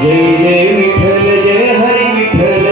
जय जय विठल जय Hari Vithal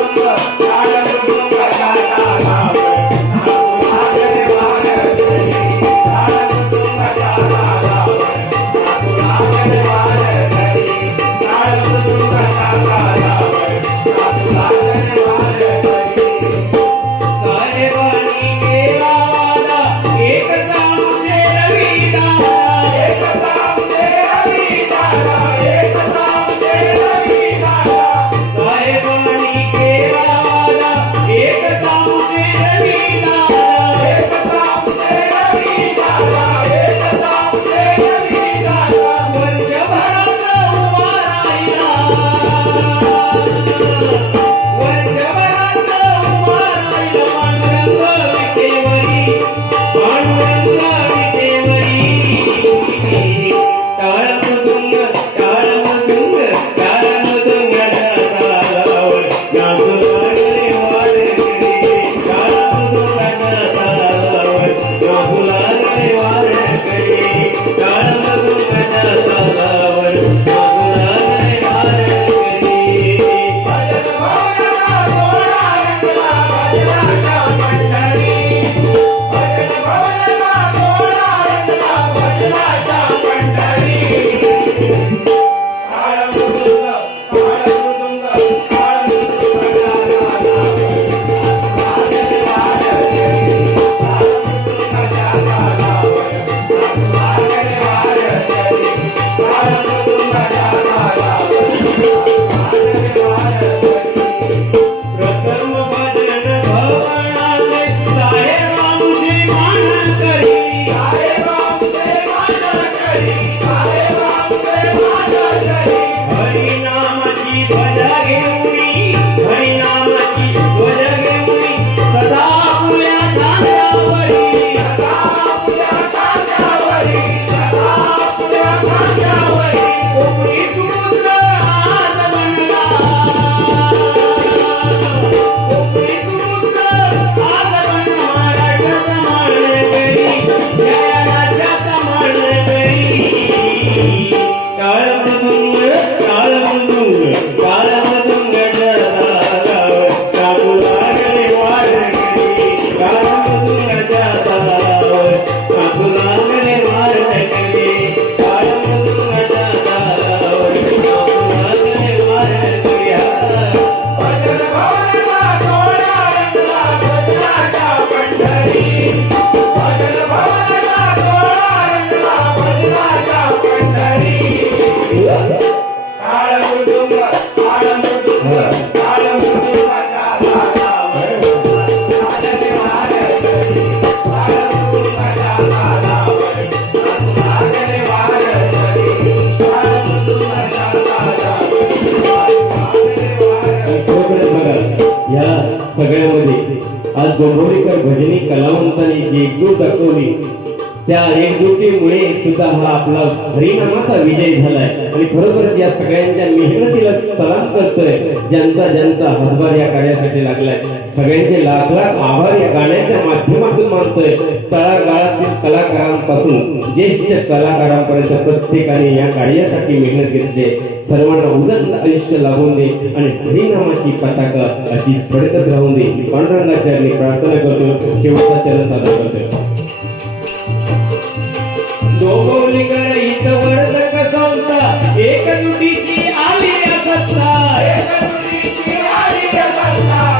Bye. Yeah. Hari नाम की ध्वजा Kala Kala Kala आज गोंधळीकर भजनी कलावंतांनी एकजूट दाखवली त्या एकजुटीमुळे सुद्धा हा आपला हरिनामाचा विजय झालाय. आणि खरोखरच या सगळ्यांच्या मेहनतीला सलाम करतोय ज्यांचा ज्यांचा हातभार या कार्यासाठी लागलाय. सगळ्यांचे लाख लाख आभार या गाण्याच्या माध्यमातून मानतोय. तळागाळातील कलाकारांपासून ज्येष्ठ कलाकारांपर्यंत प्रत्येकाने या कार्यासाठी मेहनत घेतली. सर्वांना उन्नत आयुष्य लाभून दे आणि हरिनामाची पताका अशी फडकत राहून दे. पांडुरंगाच्या प्रार्थना करतो. शेवटचा चरण सादर करतो. डोंबिवलीकर इथं वर्धक संस्था एक आली एकजुटीची आली